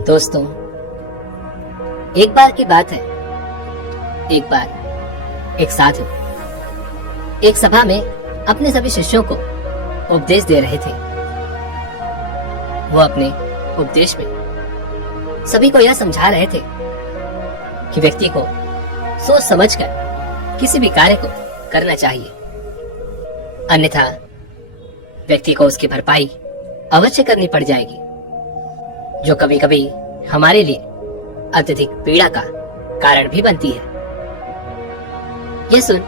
दोस्तों, एक बार की बात है। एक बार एक साधु एक सभा में अपने सभी शिष्यों को उपदेश दे रहे थे। वो अपने उपदेश में सभी को यह समझा रहे थे कि व्यक्ति को सोच समझकर किसी भी कार्य को करना चाहिए, अन्यथा व्यक्ति को उसकी भरपाई अवश्य करनी पड़ जाएगी, जो कभी कभी हमारे लिए अत्यधिक पीड़ा का कारण भी बनती है। यह सुन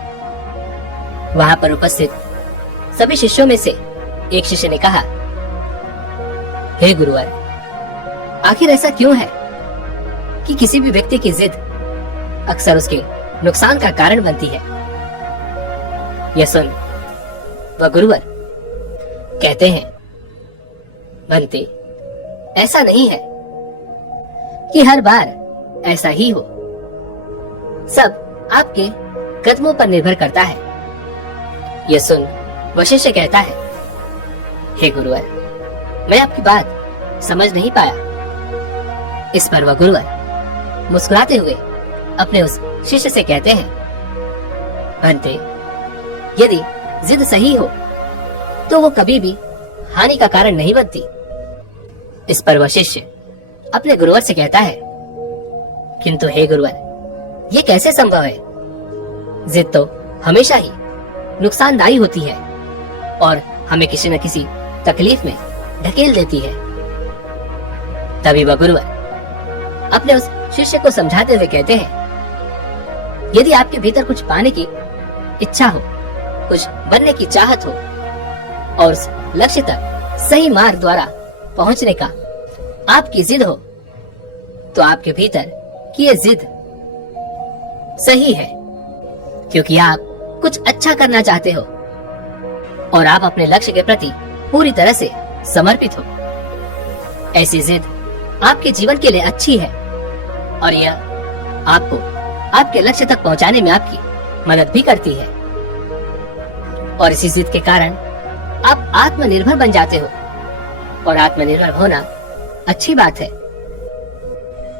वहां पर उपस्थित सभी शिष्यों में से एक शिष्य ने कहा, हे गुरुवर, आखिर ऐसा क्यों है कि किसी भी व्यक्ति की जिद अक्सर उसके नुकसान का कारण बनती है। यह सुन वह गुरुवर कहते हैं, बनते ऐसा नहीं है कि हर बार ऐसा ही हो, सब आपके कदमों पर निर्भर करता है। यह सुन वह शिष्य कहता है, हे गुरुवर, मैं आपकी बात समझ नहीं पाया। इस पर वह गुरुवर मुस्कुराते हुए अपने उस शिष्य से कहते हैं, बनते, यदि जिद सही हो तो वो कभी भी हानि का कारण नहीं बनती। इस पर वह शिष्य अपने गुरुवर से कहता है, किंतु हे गुरुवर, ये कैसे संभव है? जिद तो हमेशा ही नुकसानदायी होती है और हमें किसी न किसी तकलीफ में ढकेल देती है। तभी वह गुरुवर अपने उस शिष्य को समझाते हुए कहते हैं, यदि आपके भीतर कुछ पाने की इच्छा हो, कुछ बनने की चाहत हो और उस लक्ष्य तक सही मार्ग द्वारा पहुंचने का आपकी जिद हो, तो आपके भीतर की ये जिद सही है, क्योंकि आप कुछ अच्छा करना चाहते हो और आप अपने लक्ष्य के प्रति पूरी तरह से समर्पित हो। ऐसी जिद आपके जीवन के लिए अच्छी है और यह आपको आपके लक्ष्य तक पहुंचाने में आपकी मदद भी करती है। और इसी जिद के कारण आप आत्मनिर्भर बन जाते हो और आत्मनिर्भर होना अच्छी बात है।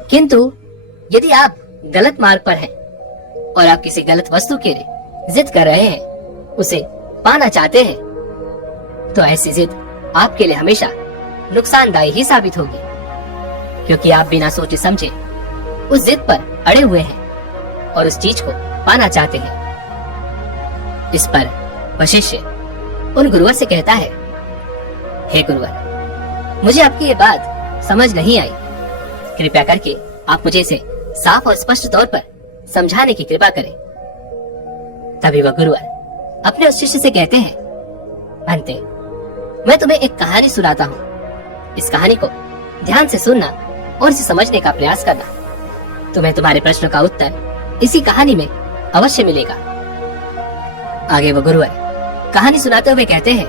किंतु यदि आप गलत मार्ग पर हैं और आप किसी गलत वस्तु के लिए जिद कर रहे हैं, उसे पाना चाहते हैं, तो ऐसी जिद आपके लिए हमेशा नुकसानदायी ही साबित होगी, क्योंकि आप बिना सोचे समझे उस जिद पर अड़े हुए हैं और उस चीज को पाना चाहते हैं। इस पर वह शिष्य उन गुरुवर से कहता है, हे गुरुवर, मुझे आपकी ये बात समझ नहीं आई, कृपया करके आप मुझे इसे साफ और स्पष्ट तौर पर समझाने की कृपा करें। तभी वह गुरुवर अपने उस शिष्य से कहते हैं, भंते, मैं तुम्हें एक कहानी सुनाता हूँ। इस कहानी को ध्यान से सुनना और इसे समझने का प्रयास करना। तुम्हें तुम्हारे प्रश्न का उत्तर इसी कहानी में अवश्य मिलेगा। आगे वह गुरुवर कहानी सुनाते हुए कहते हैं,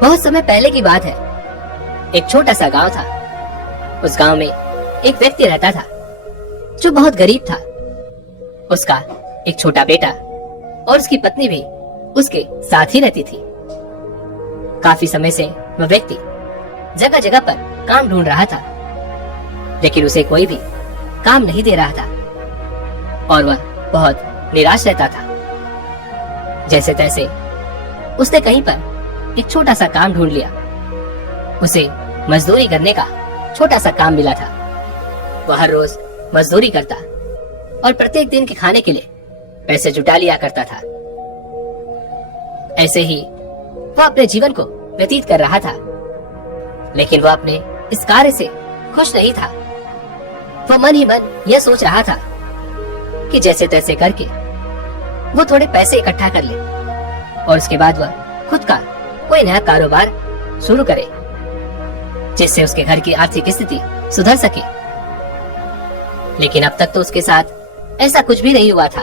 बहुत समय पहले की बात है। एक छोटा सा गांव था। उस गांव में एक व्यक्ति रहता था जो बहुत गरीब था। उसका एक छोटा बेटा और उसकी पत्नी भी उसके साथ ही रहती थी। काफी समय से वह व्यक्ति जगह जगह पर काम ढूंढ रहा था, लेकिन उसे कोई भी काम नहीं दे रहा था और वह बहुत निराश रहता था। जैसे तैसे उसने कहीं पर एक छोटा सा काम ढूंढ लिया। उसे मजदूरी करने का छोटा सा काम मिला था। वह हर रोज मजदूरी करता और प्रत्येक दिन के खाने के लिए पैसे जुटा लिया करता था। ऐसे ही वह अपने जीवन को व्यतीत कर रहा था, लेकिन वह अपने इस कार्य से खुश नहीं था। वह मन ही मन यह सोच रहा था कि जैसे तैसे करके वो थोड़े पैसे इकट्ठा कर ले और उसके बाद वह खुद का कोई नया कारोबार शुरू करे, जिससे उसके घर की आर्थिक स्थिति सुधर सके। लेकिन अब तक तो उसके साथ ऐसा कुछ भी नहीं हुआ था।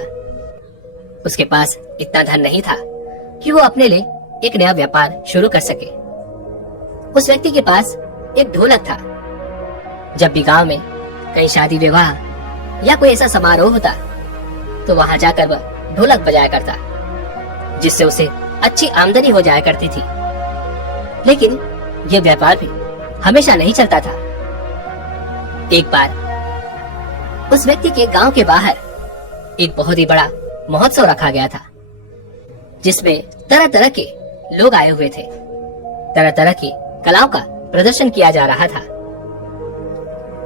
उसके पास इतना धन नहीं था कि वो अपने लिए एक नया व्यापार शुरू कर सके। उस व्यक्ति के पास एक ढोलक था। जब भी गांव में कहीं शादी विवाह या कोई ऐसा समारोह होता तो वहां जाकर वह ढोलक बजाया करता, जिससे उसे अच्छी आमदनी हो जाया करती थी। लेकिन यह व्यापार भी हमेशा नहीं चलता था। एक बार उस व्यक्ति के गांव के बाहर एक बहुत ही बड़ा महोत्सव रखा गया था, जिसमें तरह तरह के लोग आए हुए थे। तरह तरह की कलाओं का प्रदर्शन किया जा रहा था।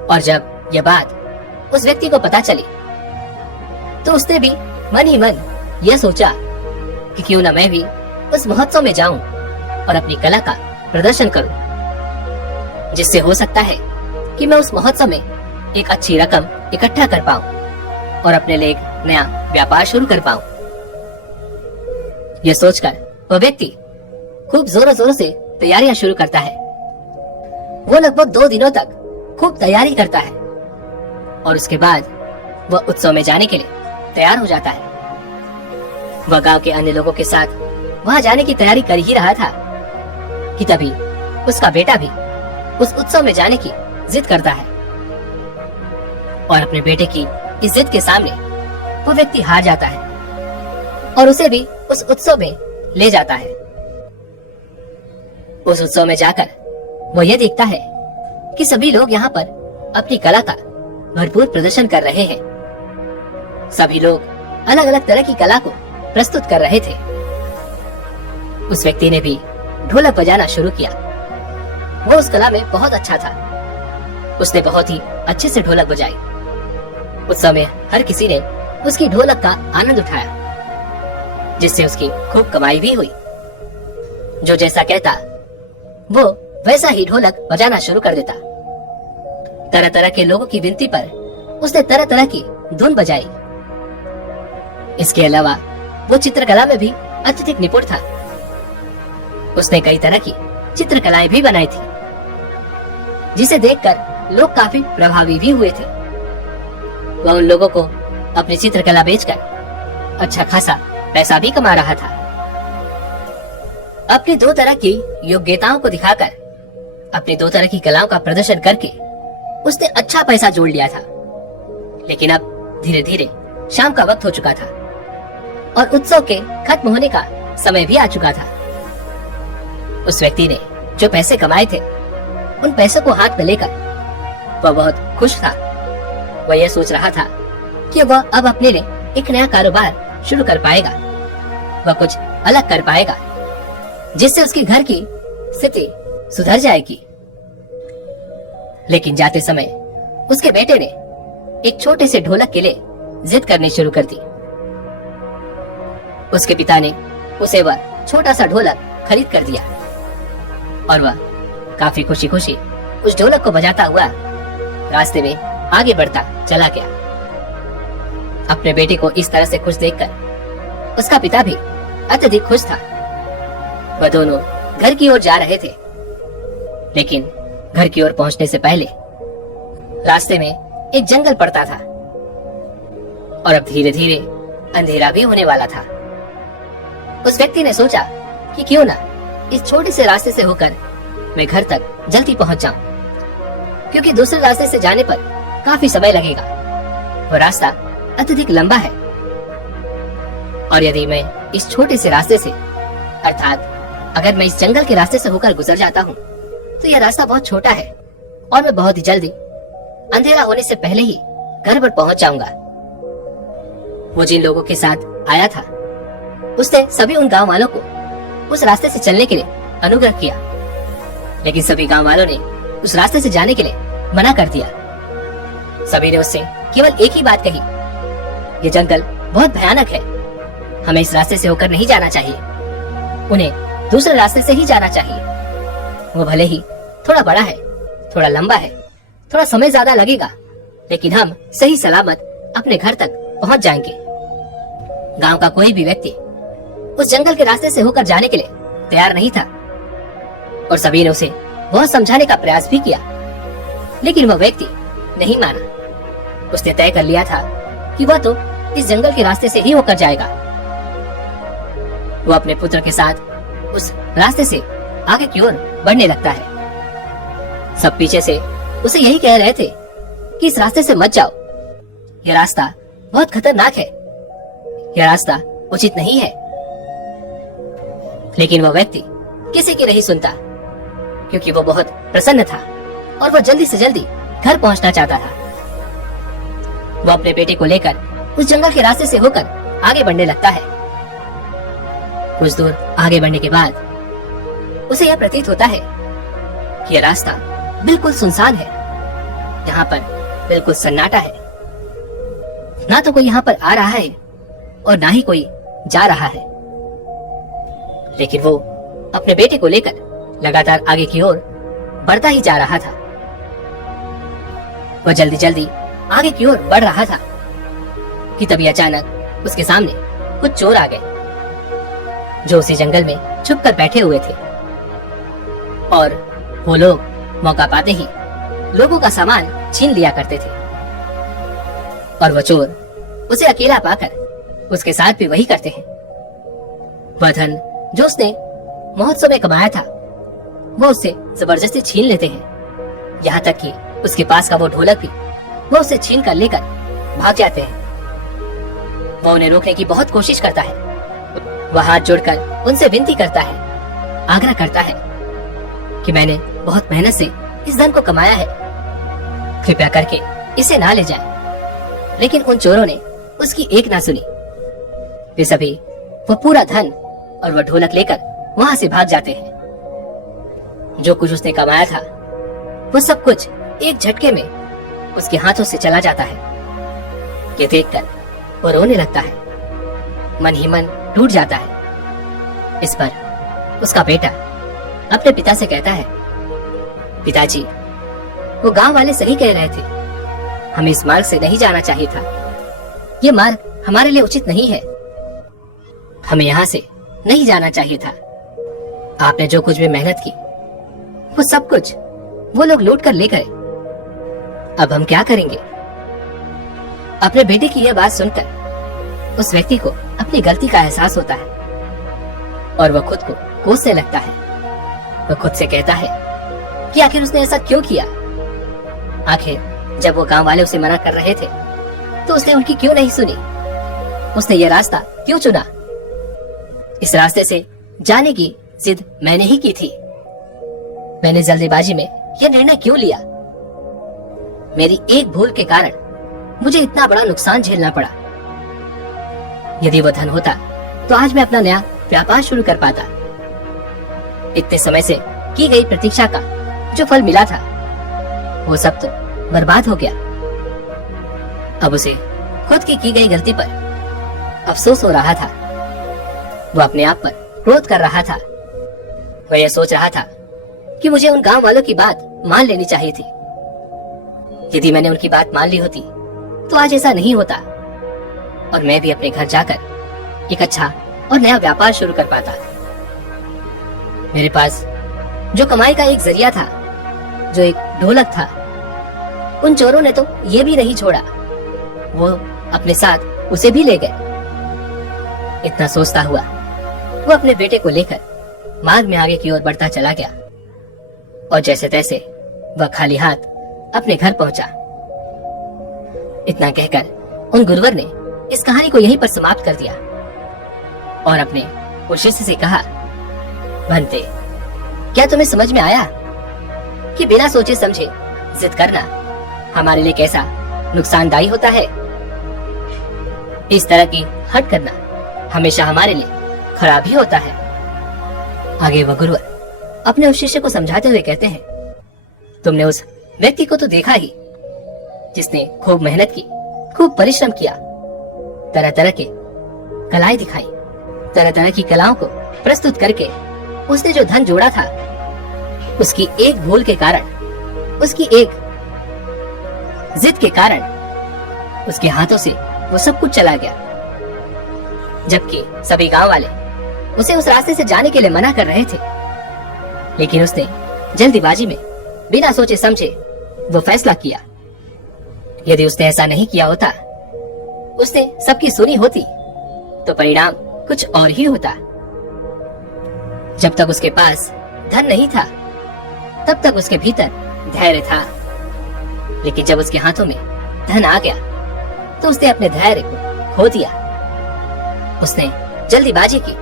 और जब यह बात उस व्यक्ति को पता चली तो उसने भी मन ही मन यह सोचा कि क्यों न मैं भी उस महोत्सव में जाऊं और अपनी कला का प्रदर्शन करूं, जिससे हो सकता है कि मैं उस महोत्सव में एक अच्छी रकम इकट्ठा कर पाऊं और अपने लिए एक नया व्यापार शुरू कर पाऊं। यह सोचकर वह व्यक्ति खूब जोरों जोरों से तैयारियां शुरू करता है। वो लगभग 2 दिनों तक खूब तैयारी करता है और उसके बाद वह उत्सव में जाने के लिए तैयार हो जाता है। वह गांव के अन्य लोगों के साथ वहां जाने की तैयारी कर ही रहा था कि तभी उसका बेटा भी उस उत्सव में जाने की जिद करता है और अपने बेटे की इस जिद के सामने वो व्यक्ति हार जाता है और उसे भी उस उत्सव में ले जाता है। उस उत्सव में जाकर वो ये देखता है कि सभी लोग यहाँ पर अपनी कला का भरपूर प्रदर्शन कर रहे हैं। सभी लोग अलग अलग तरह की कला को प्रस्तुत कर रहे थे। उस व्यक्ति ने भी ढोलक बजाना शुरू किया। वो उस कला में बहुत अच्छा था। उसने बहुत ही अच्छे से ढोलक बजाई। उस समय हर किसी ने उसकी ढोलक का आनंद उठाया, जिससे उसकी खूब कमाई भी हुई। जो जैसा कहता वो वैसा ही ढोलक बजाना शुरू कर देता। तरह तरह के लोगों की विनती पर उसने तरह तरह की धुन बजाई। इसके अलावा वो चित्रकला में भी अत्यधिक निपुण था। उसने कई तरह की चित्रकलाएं भी बनाई थी, जिसे देखकर लोग काफी प्रभावी भी हुए थे। वह उन लोगों को अपनी चित्रकला बेचकर अच्छा खासा पैसा भी कमा रहा था। अपनी 2 तरह की योग्यताओं को दिखाकर अपनी 2 तरह की कलाओं का प्रदर्शन करके उसने अच्छा पैसा जोड़ लिया था। लेकिन अब धीरे धीरे शाम का वक्त हो चुका था और उत्सव के खत्म होने का समय भी आ चुका था। उस व्यक्ति ने जो पैसे कमाए थे, उन पैसों को हाथ में लेकर वह बहुत खुश था। वह यह सोच रहा था कि वह अब अपने लिए एक नया कारोबार शुरू कर पाएगा। वह कुछ अलग कर पाएगा, जिससे उसके घर की स्थिति सुधर जाएगी। लेकिन जाते समय उसके बेटे ने एक छोटे से ढोलक के लिए जिद करनी शुरू कर दी। उसके पिता ने उसे वह छोटा सा ढोलक खरीद कर दिया और वह काफी खुशी खुशी उस ढोलक को बजाता हुआ रास्ते में आगे बढ़ता चला गया। अपने बेटे को इस तरह से खुश देखकर उसका पिता भी अत्यधिक खुश था। वह दोनों घर की ओर जा रहे थे, लेकिन घर की ओर पहुंचने से पहले रास्ते में एक जंगल पड़ता था और अब धीरे धीरे अंधेरा भी होने वाला था। उस व्यक्ति ने सोचा कि क्यों ना इस छोटे से रास्ते से होकर मैं घर तक जल्दी पहुंच जाऊं, क्योंकि दूसरे रास्ते से जाने पर काफी समय लगेगा। वो रास्ता अत्यधिक लंबा है और यदि मैं इस छोटे से रास्ते से, अर्थात अगर मैं इस जंगल के रास्ते से होकर गुजर जाता हूँ, तो यह रास्ता बहुत छोटा है और मैं बहुत ही जल्दी अंधेरा होने से पहले ही घर पर पहुंच जाऊंगा। वो जिन लोगों के साथ आया था, उसने सभी उन गांव वालों को उस रास्ते से चलने के लिए अनुग्रह किया, लेकिन सभी गांव वालों ने उस रास्ते से जाने के लिए मना कर दिया। सभी ने उससे केवल एक ही बात कही, ये जंगल बहुत भयानक है, हमें इस रास्ते से होकर नहीं जाना चाहिए, उन्हें दूसरे रास्ते से ही जाना चाहिए। वो भले ही थोड़ा बड़ा है, थोड़ा लंबा है, थोड़ा समय ज्यादा लगेगा, लेकिन हम सही सलामत अपने घर तक पहुंच जाएंगे। गांव का कोई भी व्यक्ति उस जंगल के रास्ते से होकर जाने के लिए तैयार नहीं था और सभी ने उसे बहुत समझाने का प्रयास भी किया, लेकिन वह व्यक्ति नहीं माना। उसने तय कर लिया था कि वह तो इस जंगल के रास्ते से ही होकर जाएगा। वो अपने पुत्र के साथ उस रास्ते से आगे की ओर बढ़ने लगता है। सब पीछे से उसे यही कह रहे थे कि इस रास्ते से मत जाओ, यह रास्ता बहुत खतरनाक है, यह रास्ता उचित नहीं है। लेकिन वह व्यक्ति किसी की नहीं सुनता, क्योंकि वो बहुत प्रसन्न था और वह जल्दी से जल्दी घर पहुंचना चाहता था। वो अपने बेटे को लेकर उस जंगल के रास्ते से होकर आगे बढ़ने लगता है। कुछ दूर आगे बढ़ने के बाद उसे यह प्रतीत होता है कि यह रास्ता बिल्कुल सुनसान है। यहाँ पर बिल्कुल सन्नाटा है, ना तो कोई यहाँ पर आ रहा है और ना ही कोई जा रहा है। लेकिन वो अपने बेटे को लेकर लगातार आगे की ओर बढ़ता ही जा रहा था। वह जल्दी जल्दी आगे की ओर बढ़ रहा था कि तभी अचानक उसके सामने कुछ चोर आ गए जो उसी जंगल में छुप कर बैठे हुए थे। और वो लोग मौका पाते ही लोगों का सामान छीन लिया करते थे। और वो चोर उसे अकेला पाकर उसके साथ भी वही करते हैं। वह धन जो उसने महोत्सव में कमाया था वो उससे जबरदस्ती छीन लेते हैं। यहाँ तक कि उसके पास का वो ढोलक भी वो उसे छीन कर लेकर भाग जाते हैं। वह उन्हें रोकने की बहुत कोशिश करता है। वह हाथ जोड़कर उनसे विनती करता है, आग्रह करता है कि मैंने बहुत मेहनत से इस धन को कमाया है, कृपया करके इसे ना ले जाएं। लेकिन उन चोरों ने उसकी एक ना सुनी। वे सभी वो पूरा धन और वह ढोलक लेकर वहां से भाग जाते हैं। जो कुछ उसने कमाया था वो सब कुछ एक झटके में उसके हाथों से चला जाता है। ये देखकर वो रोने लगता है, मन ही मन टूट जाता है। इस पर उसका बेटा अपने पिता से कहता है, पिताजी, वो गांव वाले सही कह रहे थे, हमें इस मार्ग से नहीं जाना चाहिए था। ये मार्ग हमारे लिए उचित नहीं है, हमें यहाँ से नहीं जाना चाहिए था। आपने जो कुछ भी मेहनत की वो सब कुछ वो लोग लूट कर ले गए। अब हम क्या करेंगे? अपने बेटे की यह बात सुनकर उस व्यक्ति को अपनी गलती का एहसास होता है और वह खुद को कोसने लगता है। वह खुद से कहता है कि आखिर उसने ऐसा क्यों किया। आखिर जब वो गांव वाले उसे मना कर रहे थे तो उसने उनकी क्यों नहीं सुनी। उसने यह रास्ता क्यों चुना। इस रास्ते से जाने की जिद मैंने ही की थी। मैंने जल्दीबाजी में यह निर्णय क्यों लिया। मेरी एक भूल के कारण मुझे इतना बड़ा नुकसान झेलना पड़ा। यदि वो धन होता तो आज मैं अपना नया व्यापार शुरू कर पाता। इतने समय से की गई प्रतीक्षा का जो फल मिला था वो सब तो बर्बाद हो गया। अब उसे खुद की गई गलती पर अफसोस हो रहा था। वो अपने आप पर क्रोध कर रहा था। वह यह सोच रहा था कि मुझे उन गांव वालों की बात मान लेनी चाहिए थी। यदि मैंने उनकी बात मान ली होती तो आज ऐसा नहीं होता और मैं भी अपने घर जाकर एक अच्छा और नया व्यापार शुरू कर पाता। मेरे पास जो कमाई का एक जरिया था, जो एक ढोलक था, उन चोरों ने तो ये भी नहीं छोड़ा, वो अपने साथ उसे भी ले गए। इतना सोचता हुआ वो अपने बेटे को लेकर मार्ग में आगे की ओर बढ़ता चला गया और जैसे तैसे वह खाली हाथ अपने घर पहुंचा। इतना कहकर उन गुरुवर ने इस कहानी को यहीं पर समाप्त कर दिया और अपने उस शिष्य से कहा, भंते, क्या तुम्हें समझ में आया कि बिना सोचे समझे जिद करना हमारे लिए कैसा नुकसानदायी होता है। इस तरह की हट करना हमेशा हमारे लिए खराब ही होता है। आगे वह गुरुवर अपने उस शिष्य को समझाते हुए कहते हैं, तुमने उस व्यक्ति को तो देखा ही जिसने खूब मेहनत की, खूब परिश्रम किया, तरह तरह के कलाएं दिखाई, तरह तरह की कलाओं को प्रस्तुत करके उसने जो धन जोड़ा था उसकी एक भूल के कारण, उसकी एक जिद के कारण उसके हाथों से वो सब कुछ चला गया। जबकि सभी गांव वाले उसे उस रास्ते से जाने के लिए मना कर रहे थे, लेकिन उसने जल्दीबाजी में बिना सोचे समझे वो फैसला किया। यदि उसने ऐसा नहीं किया होता, उसने सबकी सुनी होती, तो परिणाम कुछ और ही होता। जब तक उसके पास धन नहीं था तब तक उसके भीतर धैर्य था, लेकिन जब उसके हाथों में धन आ गया तो उसने अपने धैर्य को खो दिया। उसने जल्दीबाजी की,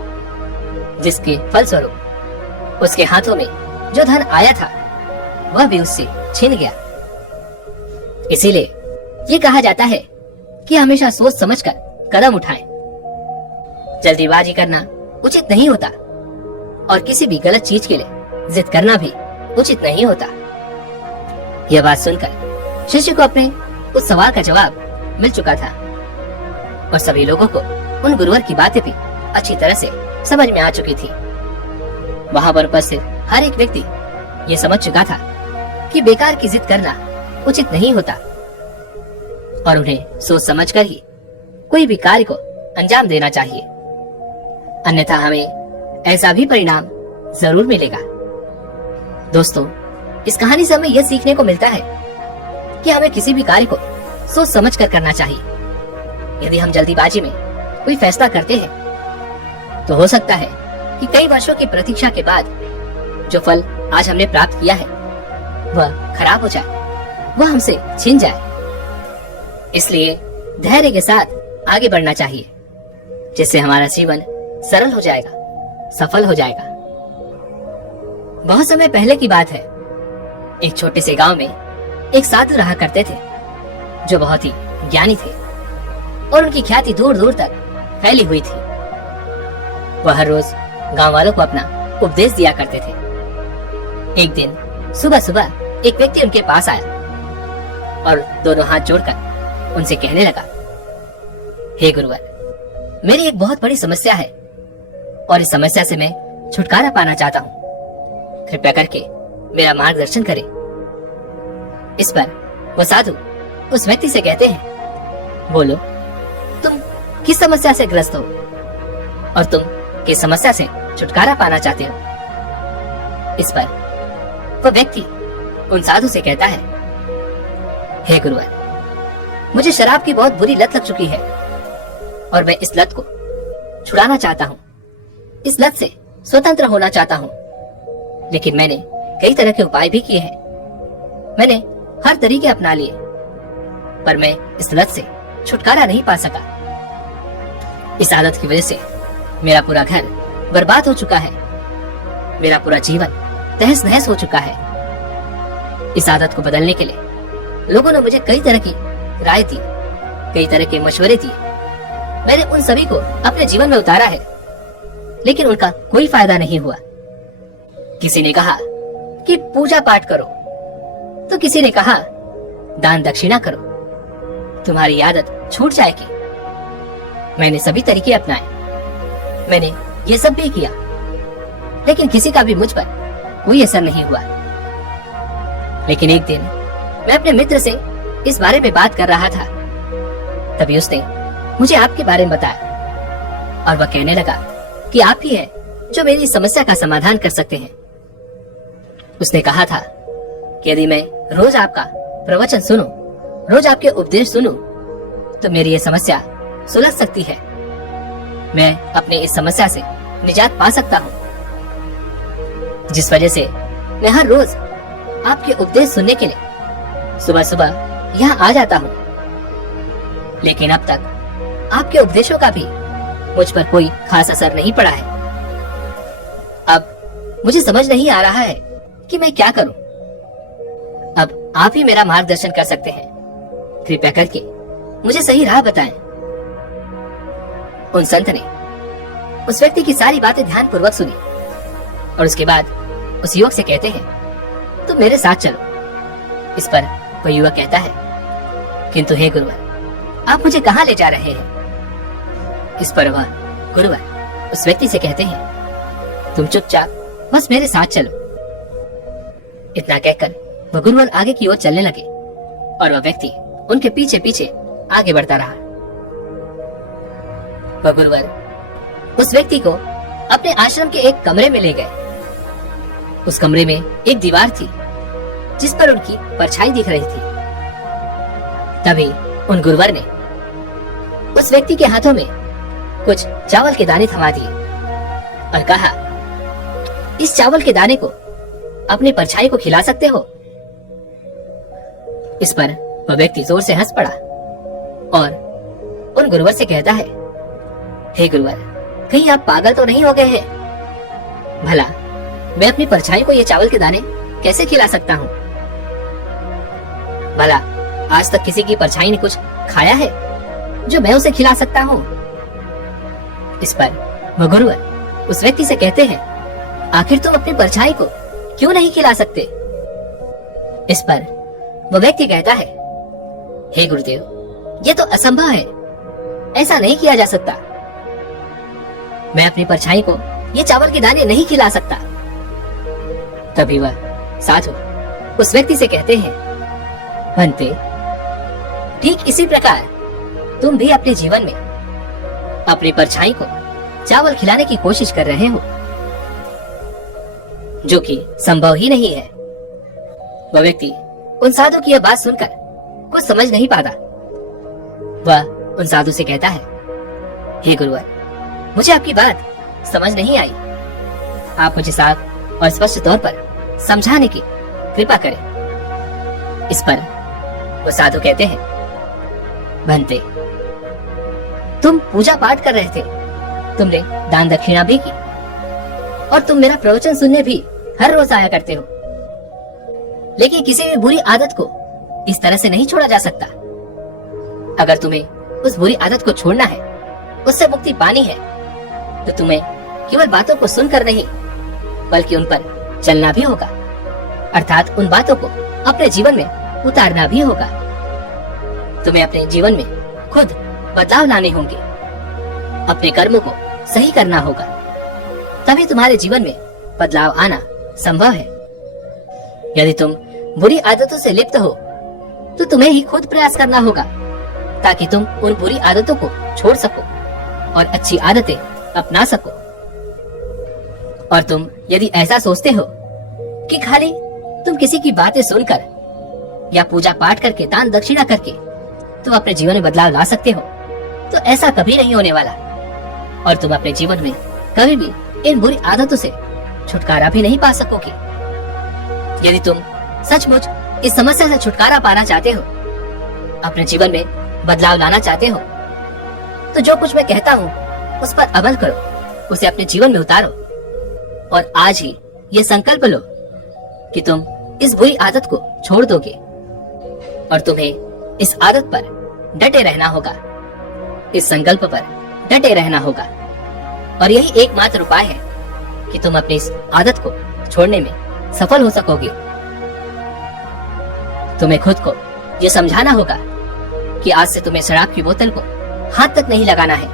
जिसके फलस्वरूप उसके हाथों में जो धन आया था वह भी उससे छिन गया। इसीलिए ये कहा जाता है कि हमेशा सोच समझकर कदम उठाएं। जल्दीबाजी करना उचित नहीं होता और किसी भी गलत चीज के लिए जिद करना भी उचित नहीं होता। यह बात सुनकर शिष्य को अपने उस सवाल का जवाब मिल चुका था और सभी लोगों को उन गुरुवर की बातें भी अच्छी तरह से समझ में आ चुकी थी। वहां पर उपस्थित हर एक व्यक्ति ये समझ चुका था कि बेकार की जिद करना उचित नहीं होता और उन्हें सोच समझकर ही कोई भी कार्य को अंजाम देना चाहिए, अन्यथा हमें ऐसा भी परिणाम जरूर मिलेगा। दोस्तों, इस कहानी से हमें यह सीखने को मिलता है कि हमें किसी भी कार्य को सोच समझ कर करना चाहिए। यदि हम जल्दीबाजी में कोई फैसला करते हैं तो हो सकता है कि कई वर्षों की प्रतीक्षा के बाद जो फल आज हमने प्राप्त किया है वह खराब हो जाए, वह हमसे छिन जाए। इसलिए धैर्य के साथ आगे बढ़ना चाहिए, जिससे हमारा जीवन सरल हो जाएगा, सफल हो जाएगा। बहुत समय पहले की बात है, एक छोटे से गांव में एक साधु रहा करते थे जो बहुत ही ज्ञानी थे और उनकी ख्याति दूर दूर तक फैली हुई थी। वह हर रोज गांव वालों को अपना उपदेश दिया करते थे। एक दिन सुबह सुबह एक व्यक्ति उनके पास आया और दोनों हाथ जोड़कर उनसे कहने लगा, हे गुरुवर, मेरी एक बहुत बड़ी समस्या है और इस समस्या से मैं छुटकारा पाना चाहता हूँ। कृपया करके मेरा मार्गदर्शन करें। इस पर वो साधु उस व्यक्ति से कहते हैं, बोलो, तुम किस समस्या से ग्रस्त हो और तुम किस समस्या से छुटकारा पाना चाहते हो। इस पर वो व्यक्ति उन साधु से कहता है, हे गुरुवर, मुझे शराब की बहुत बुरी लत लग चुकी है और मैं इस लत को छुड़ाना चाहता हूँ, इस लत से स्वतंत्र होना चाहता हूँ। लेकिन मैंने कई तरह के उपाय भी किए हैं, मैंने हर तरीके अपना लिए, पर मैं इस लत से छुटकारा नहीं पा सका। इस आदत की वजह से मेरा पूरा घर बर्बाद हो चुका है, मेरा पूरा जीवन तहस नहस हो चुका है। इस आदत को बदलने के लिए लोगों ने मुझे कई तरह की राय दी, कई तरह के मशवरे दिए। मैंने उन सभी को अपने जीवन में उतारा है, लेकिन उनका कोई फायदा नहीं हुआ। किसी ने कहा कि पूजा पाठ करो, तो किसी ने कहा दान दक्षिणा करो, तुम्हारी आदत छूट जाएगी। मैंने सभी तरीके अपनाए, मैंने ये सब भी किया, लेकिन किसी का भी मुझ पर कोई असर नहीं हुआ। लेकिन एक दिन मैं अपने मित्र से इस बारे में बात कर रहा था, तभी उसने मुझे आपके बारे में बताया और वह कहने लगा कि आप ही हैं जो मेरी समस्या का समाधान कर सकते हैं। उसने कहा था कि यदि मैं रोज आपका प्रवचन सुनूं, रोज आपके उपदेश सुनूं, तो मेरी ये समस्या सुलझ सकती है, मैं अपने इस समस्या से निजात पा सकता हूँ। जिस वजह से मैं हर रोज आपके उपदेश सुनने के लिए सुबह सुबह यहाँ आ जाता हूँ। लेकिन अब तक आपके उपदेशों का भी मुझ पर कोई खास असर नहीं पड़ा है। अब मुझे समझ नहीं आ रहा है कि मैं क्या करूं। अब आप ही मेरा मार्गदर्शन कर सकते हैं, कृपया करके मुझे सही राह बताएं। उन संत ने उस व्यक्ति की सारी बातें ध्यानपूर्वक सुनी और उसके बाद उस युवक से कहते हैं, तुम मेरे साथ चलो। इस पर वह युवक कहता है, किंतु हे गुरुवर, आप मुझे कहाँ ले जा रहे हैं। इस पर वह गुरुवर उस व्यक्ति से कहते हैं, तुम चुपचाप बस मेरे साथ चलो। इतना कहकर वह गुरुवर आगे की ओर चलने लगे और वह व्यक्ति उनके पीछे पीछे आगे बढ़ता रहा। वह गुरुवर उस व्यक्ति को अपने आश्रम के एक कमरे में ले गए। उस कमरे में एक दीवार थी जिस पर उनकी परछाई दिख रही थी। तभी उन गुरुवर ने उस व्यक्ति के हाथों में कुछ चावल के दाने थमा दिए और कहा, इस चावल के दाने को अपनी परछाई को खिला सकते हो। इस पर वह व्यक्ति जोर से हंस पड़ा और उन गुरुवर से कहता है, हे गुरुवर, कहीं आप पागल तो नहीं हो गए हैं? भला मैं अपनी परछाई को ये चावल के दाने कैसे खिला सकता हूँ? भला आज तक किसी की परछाई ने कुछ खाया है जो मैं उसे खिला सकता हूँ? इस पर वो गुरुवर उस व्यक्ति से कहते हैं, आखिर तुम अपनी परछाई को क्यों नहीं खिला सकते? इस पर वो व्यक्ति कहता है, हे गुरुदेव, ये तो असंभव है, ऐसा नहीं किया जा सकता। मैं अपनी परछाई को ये चावल के दाने नहीं खिला सकता। तभी वह साधु उस व्यक्ति से कहते हैं, भंते, ठीक इसी प्रकार तुम भी अपने जीवन में अपनी परछाई को चावल खिलाने की कोशिश कर रहे हो, जो कि संभव ही नहीं है। वह व्यक्ति उन साधु की यह बात सुनकर कुछ समझ नहीं पाता। वह उन साधु से कहता है, हे गुरुवर, मुझे आपकी बात समझ नहीं आई। आप मुझे साफ और स्पष्ट तौर पर समझाने की कृपा करें। इस पर वो साधु कहते हैं, भंते, तुम पूजा पाठ कर रहे थे, तुमने दान दक्षिणा भी की और तुम मेरा प्रवचन सुनने भी हर रोज आया करते हो। लेकिन किसी भी बुरी आदत को इस तरह से नहीं छोड़ा जा सकता। अगर तुम्हें उस बुरी आदत को छोड़ना है, उससे मुक्ति पानी है, तो तुम्हें केवल बातों को सुनकर नहीं बल्कि उन पर चलना भी होगा, अर्थात उन बातों को अपने जीवन में उतारना भी होगा। तुम्हें अपने जीवन में खुद बदलाव लाने होंगे, अपने कर्मों को सही करना होगा, तभी तुम्हारे जीवन में बदलाव आना संभव है। यदि तुम बुरी आदतों से लिप्त हो तो तुम्हें ही खुद प्रयास करना होगा ताकि तुम उन बुरी आदतों को छोड़ सको और अच्छी आदतें अपना सको। और तुम यदि ऐसा सोचते हो कि खाली तुम किसी की बातें सुनकर या पूजा पाठ करके, दान दक्षिणा करके तुम अपने जीवन में बदलाव ला सकते हो, तो ऐसा कभी नहीं होने वाला और तुम अपने जीवन में कभी भी इन बुरी आदतों से छुटकारा भी नहीं पा सकोगे। यदि तुम सचमुच इस समस्या से छुटकारा पाना चाहते हो, अपने जीवन में बदलाव लाना चाहते हो, तो जो कुछ मैं कहता हूँ उस पर अमल करो, उसे अपने जीवन में उतारो और आज ही ये संकल्प लो कि तुम इस बुरी आदत को छोड़ दोगे और तुम्हें इस आदत पर डटे रहना होगा, इस संकल्प पर डटे रहना होगा। और यही एकमात्र उपाय है कि तुम अपनी इस आदत को छोड़ने में सफल हो सकोगे। तुम्हें खुद को ये समझाना होगा कि आज से तुम्हें शराब की बोतल को हाथ तक नहीं लगाना है,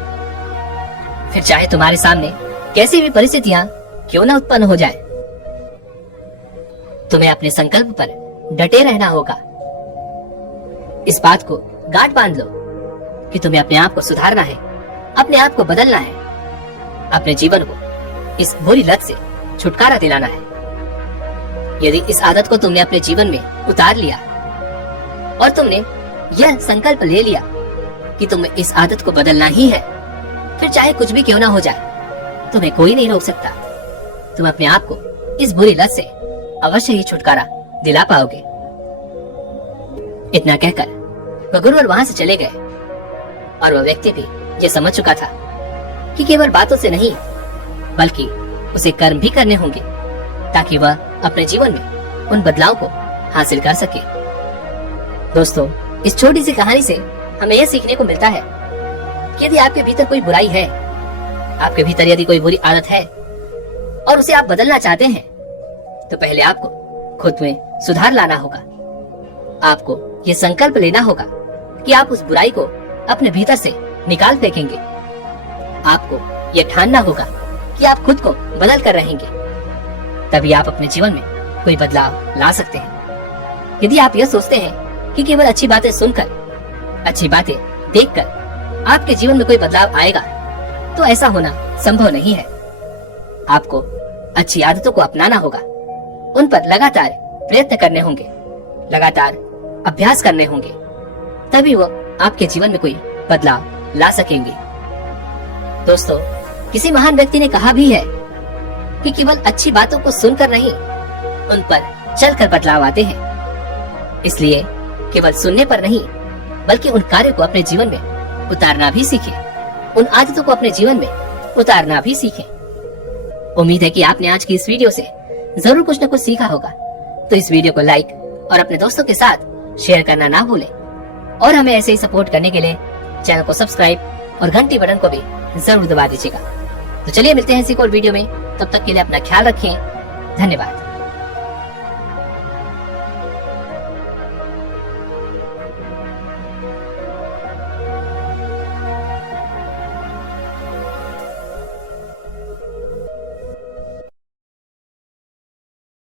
फिर चाहे तुम्हारे सामने कैसी भी परिस्थितियां क्यों न उत्पन्न हो जाए। तुम्हें अपने संकल्प पर डटे रहना होगा। इस बात को गांठ बांध लो कि तुम्हें अपने आप को सुधारना है, अपने आप को बदलना है, अपने जीवन को इस बुरी लत से छुटकारा दिलाना है। यदि इस आदत को तुमने अपने जीवन में उतार लिया और तुमने यह संकल्प ले लिया कि तुम्हें इस आदत को बदलना ही है, फिर चाहे कुछ भी क्यों ना हो जाए, तुम्हें कोई नहीं रोक सकता। तुम अपने आप को इस बुरी लत से अवश्य ही छुटकारा दिला पाओगे। इतना कहकर वह गुरुवर वहां से चले गए और वह व्यक्ति भी यह समझ चुका था कि केवल बातों से नहीं बल्कि उसे कर्म भी करने होंगे ताकि वह अपने जीवन में उन बदलाव को हासिल कर सके। दोस्तों, इस छोटी सी कहानी से हमें यह सीखने को मिलता है कि यदि आपके भीतर कोई बुराई है, आपके भीतर यदि कोई बुरी आदत है और उसे आप बदलना चाहते हैं, तो पहले आपको खुद में सुधार लाना होगा। आपको ये संकल्प लेना होगा कि आप उस बुराई को अपने भीतर से निकाल फेंकेंगे। आपको ये ठानना होगा कि आप खुद को बदल कर रहेंगे, तभी आप अपने जीवन में कोई बदलाव ला सकते हैं। यदि आप यह सोचते हैं कि केवल अच्छी बातें सुनकर, अच्छी बातें देखकर आपके जीवन में कोई बदलाव आएगा, तो ऐसा होना संभव नहीं है। आपको अच्छी आदतों को अपनाना होगा, उन पर लगातार प्रयत्न करने होंगे, लगातार अभ्यास करने होंगे, तभी वो आपके जीवन में कोई बदलाव ला सकेंगे। दोस्तों, किसी महान व्यक्ति ने कहा भी है कि केवल अच्छी बातों को सुनकर नहीं, उन पर चलकर बदलाव आते हैं। इसलिए केवल सुनने पर नहीं बल्कि उन कार्यों को अपने जीवन में उतारना भी सीखें, उन आदतों को अपने जीवन में उतारना भी सीखें। उम्मीद है कि आपने आज की इस वीडियो से जरूर कुछ न कुछ सीखा होगा। तो इस वीडियो को लाइक और अपने दोस्तों के साथ शेयर करना ना भूलें। और हमें ऐसे ही सपोर्ट करने के लिए चैनल को सब्सक्राइब और घंटी बटन को भी जरूर दबा दीजिएगा। तो चलिए मिलते हैं इसी को और वीडियो में, तब तक के लिए अपना ख्याल रखें। धन्यवाद।